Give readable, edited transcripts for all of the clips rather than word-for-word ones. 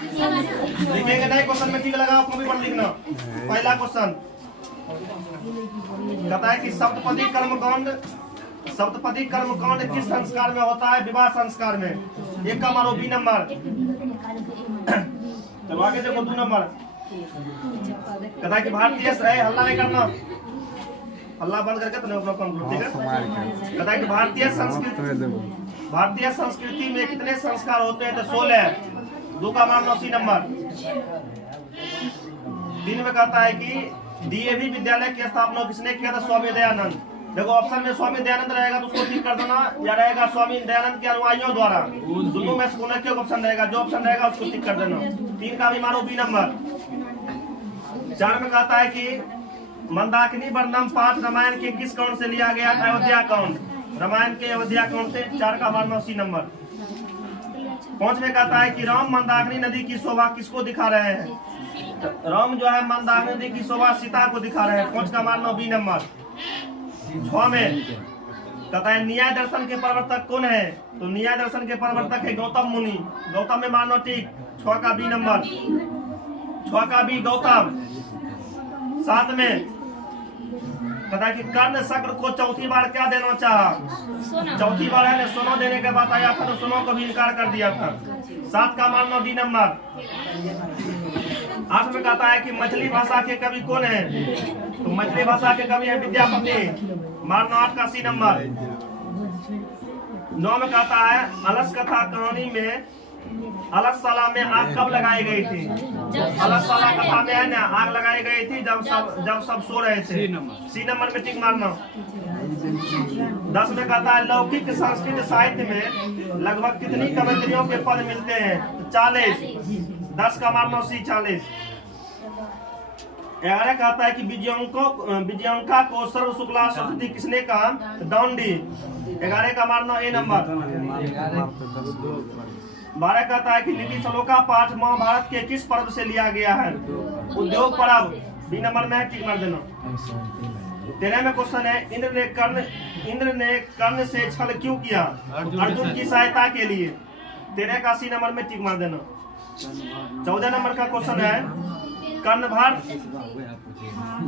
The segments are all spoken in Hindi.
लिखेंगे नहीं, क्वेश्चन में ठीक लगाओ, कॉपी पर लिखना। पहला क्वेश्चन कहता है कि सप्तपदी कर्मकांड किस संस्कार में होता है? विवाह संस्कार में। एक का मारो बी नंबर। तो आगे देखो 2 नंबर कहता है कि भारतीय हल्ला नहीं करना, हल्ला बंद करके तो अपना काम करो, ठीक है। कहता है कि भारतीय संस्कृति में कितने संस्कार होते हैं? तो 16। 2 का मान 80 नंबर। 3 में कहता है कि डीएवी विद्यालय की स्थापना किसने किया था? स्वामी दयानंद। देखो ऑप्शन में स्वामी दयानंद रहेगा तो उसको ठीक कर देना, या रहेगा स्वामी दयानंद के अनुयायियों द्वारा। दोनों में से कोई ऑप्शन रहेगा, जो ऑप्शन रहेगा उसको ठीक कर देना। 3 का भी मानो बी नंबर। 4 में कहता है कि मंदाकिनी वर्णम पाठ रामायण के किस कांड से लिया गया? अयोध्या कांड। रामायण के अयोध्या कांड से। 4 का मान 80 नंबर। 5 में कहता है कि राम मंदाकिनी नदी की शोभा किसको दिखा रहे हैं? राम जो है मंदाकिनी नदी की शोभा सीता को दिखा रहे हैं। 5 का मान 9 बी नंबर। 6 में कहता है न्याय दर्शन के प्रवर्तक कौन है? तो न्याय दर्शन के प्रवर्तक है गौतम मुनि। गौतम में मानो ठीक। 6 का बी नंबर। 6 का बी गौतम। 7 में कहता है कि कर्ण शक्र को चौथी बार क्या देना चाहा? चौथी बार है ना सोना देने के बाद आया था तो सोना को भी इनकार कर दिया था। 7 का मानना डी नंबर। 8 में कहता है कि मैथिली भाषा के कवि कौन है? तो मैथिली भाषा के कवि है विद्यापति। मारना 8 का सी नंबर। 9 में कहता है अलस कथा कहानी में अलसशाला में आग कब लगाई गई थी? अलसशाला कथा में है ना आग लगाई गई थी जब सब सो रहे थे। सी नंबर में टिक मारना। 10 में कहता है लौकिक संस्कृत साहित्य में लगभग कितनी कवित्रियों के पद मिलते हैं? 40। 10 का मारना सी 40। 11 कहता है कि विजयंका को सर्व शुक्ला सरस्वती किसने कहा? दौंडी। 11 का मारना ए नंबर। 12 कहता है कि लिपि श्लोका पाठ महाभारत के किस पर्व से लिया गया है? उद्योग पर्व। बी नंबर में है, टिक मार देना। 13 में क्वेश्चन है इंद्र ने कर्ण से छल क्यों किया? अर्जुन की सहायता के लिए। 13 का सी नंबर में टिक मार देना। 14 नंबर का क्वेश्चन है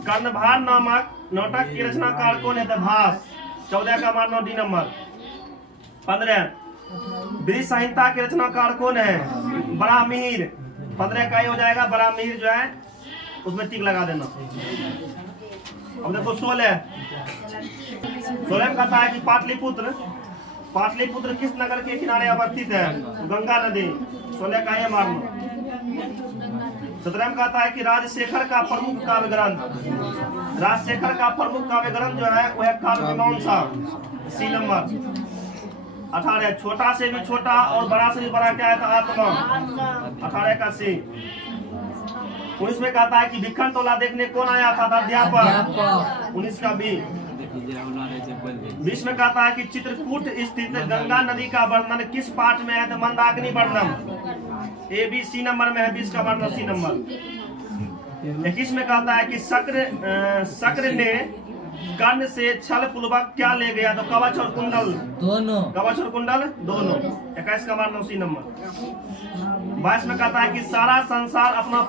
कर्णभार नामक नाटक की रचनाकार कौन है? भास। 14 का मारना डी नंबर। 15 ब्रिज संहिता के रचनाकार कौन है? बराहमिहिर। 15 का ही हो जाएगा। बराहमिहिर जो है उसमें टिक लगा देना। अब देखो 16 में कहता है कि पाटलिपुत्र किस नगर के किनारे अवस्थित है? गंगा नदी। 16 का ये मारना। 17 में कहता है कि राजशेखर का प्रमुख काव्य ग्रंथ जो है वह काव्य मीमांसा। सी नंबर। 18 छोटा से भी छोटा और बड़ा से भी बड़ा क्या है? तो आत्मा। 18 का सी। 19 में कहता है कि भिखन टोला देखने कौन आया था? अध्यापक। 19 का बी। 20 में कहता है कि चित्रकूट स्थित गंगा नदी का वर्णन किस पाठ में है? तो मंदाकिनी वर्णन। ए बी सी नंबर में है। 20 का वर्णन सी नंबर। 21 में कहता है कि शक्र ने कर्ण से छल पूर्वक क्या ले गया? तो कवच और कुंडल दोनों। 21 का मारना सी नंबर। 22 में कहता है कि सारा संसार अपना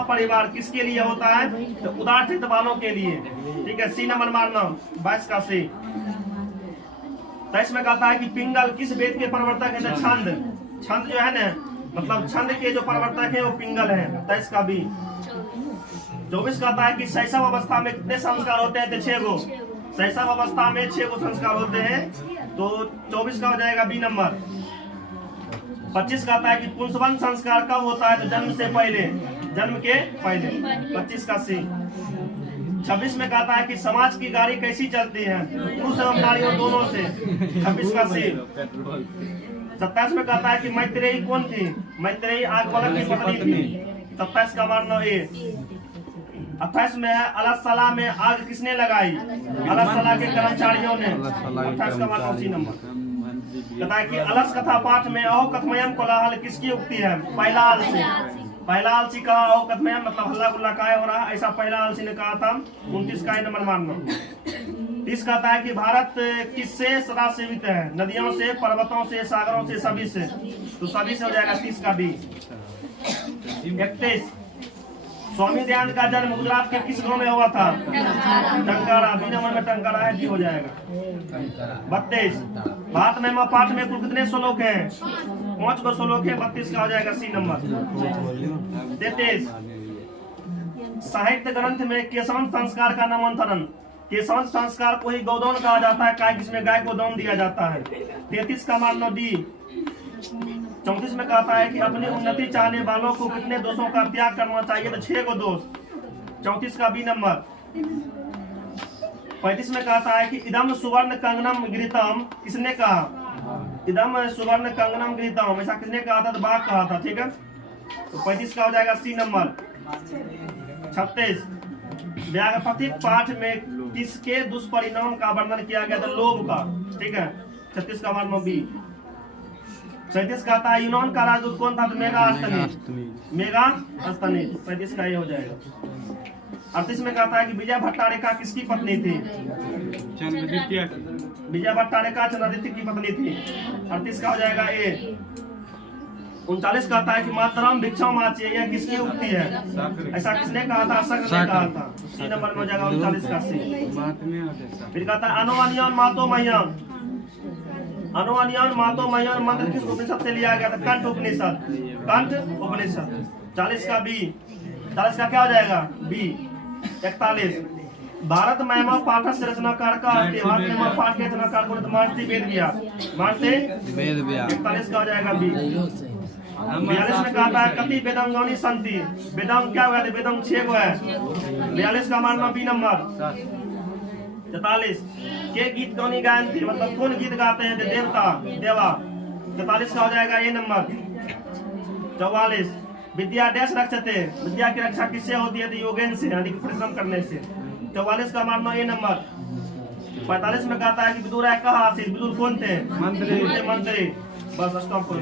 परिवार किसके लिए होता है? तो उदार चित्त वालों के लिए। ठीक है, सी नंबर मारना। 22 का सी। 23 में कहता है कि पिंगल किस वेद के प्रवर्तक है? तो छंद जो है ना, मतलब छंद के जो प्रवर्तक है वो पिंगल है। 23 का बी। 24 कहता है कि शैशव अवस्था में कितने संस्कार होते हैं? तो 6 गो। शैशव अवस्था में 6 गो संस्कार होते हैं, तो 24 का हो जाएगा बी नंबर। 25 कहता है कि पुंसवन संस्कार कब होता है? तो जन्म के पहले। 25 का सी। 26 में कहता है कि समाज की गाड़ी कैसी चलती है? पुरुष एवं नारियों दोनों से। 26 का सी। 27 में कहता है कि मैत्रेयी कौन थी? मैत्रेयी आगबलक की पत्नी थी। 27 का मानना ए। 28 में है अलसशाला में आग किसने लगाई? अलसशाला के कर्मचारियों ने। 28 का मानना सी नंबर। कहता है कि अलस कथा पाठ में अहो कथमयम कोलाहल किसकी उक्ति है? पहला आलसी कहा अहो कथमयम मतलब हल्ला गुल्ला काय हो रहा है, ऐसा पहला आलसी ने कहा था। 29 का नंबर मानना। 30 कहता है कि भारत किससे सदा सेवित है? नदियों से, पर्वतों से, सागरों से, सभी से। तो सभी से हो जाएगा 30 का बी। 31 स्वामी दयानंद का जन्म गुजरात के किस गांव में हुआ था? टंकारा। बी नंबर में टंकारा है, डी हो जाएगा। 32 भारत महिमा पाठ में कुल कितने श्लोक हैं? 5 को श्लोक है, 32 का हो जाएगा सी नंबर। 33 साहित्य ग्रंथ में केशवंत संस्कार का नामांतरण। केशवंत संस्कार को ही गौदान कहा जाता है, काय जिसमें गाय को दान दिया जाता है। 33 का मान डी। 34 में कहता है कि अपनी उन्नति चाहने वालों को कितने दोषों का त्याग करना चाहिए? तो 6 को दोष। 34 का बी नंबर। 35 में कहता है कि इदम सुवर्ण कंगनम गृहीतम, किसने कहा? इदम सुवर्ण कंगनम गृहीतम, ऐसा किसने कहा था? तो बाघ कहा था, ठीक है। तो 35 का हो जाएगा सी नंबर। 36 व्यागपतिक पाठ में किसके दुष्परिणाम का वर्णन किया गया था? लोभ का, ठीक है। 36 का मान बी। 37 कहता है यूनान का राजदूत कौन था? तो मेगा अस्तनी। 35 का ये हो जाएगा। 38 में कहता है कि विजय भट्टारिका किसकी पत्नी थी? विजय भट्टारिका चंद्रादित्य की पत्नी थी। 38 का हो जाएगा ए। 39 कहता है कि मातरम भिक्षाम माचिए, यह किसकी उक्ति है? ऐसा किसने कहा था? शक ने कहा था। सी नंबर में हो जाएगा 39 का सी। फिर कहता है अनुअनियन मातो महियन। अनुअनियन मातो महियन मंत्र किस उपनिषद से लिया गया था? कंठ उपनिषद। कंठ उपनिषद। 40 का बी। 40 का क्या हो जाएगा? बी। 41 भारत महिमा पाठ से रचनाकार का भारत महिमा पाठ के रचनाकार को महर्षि वेदव्यास। महर्षि वेदव्यास। 41 का हो जाएगा बी। 42 में कहता है कति वेदांगनी संति। वेदांग क्या हुआ? वेदांग 6 को है। 42 का मानना बी नंबर। 44 के गीत कौनी गायन थी, मतलब कौन गीत गाते हैं? देवता, देवा। 44 का हो जाएगा ए नंबर। 44 विद्या डैश रक्षते, विद्या की रक्षा किससे होती है? तो योगेन से, यानी कि परिश्रम करने से। 44 का मानना ए नंबर। 45 में कहता है कि विदुर कहा? विदुर कौन थे? मंत्री। बस स्टॉप करो।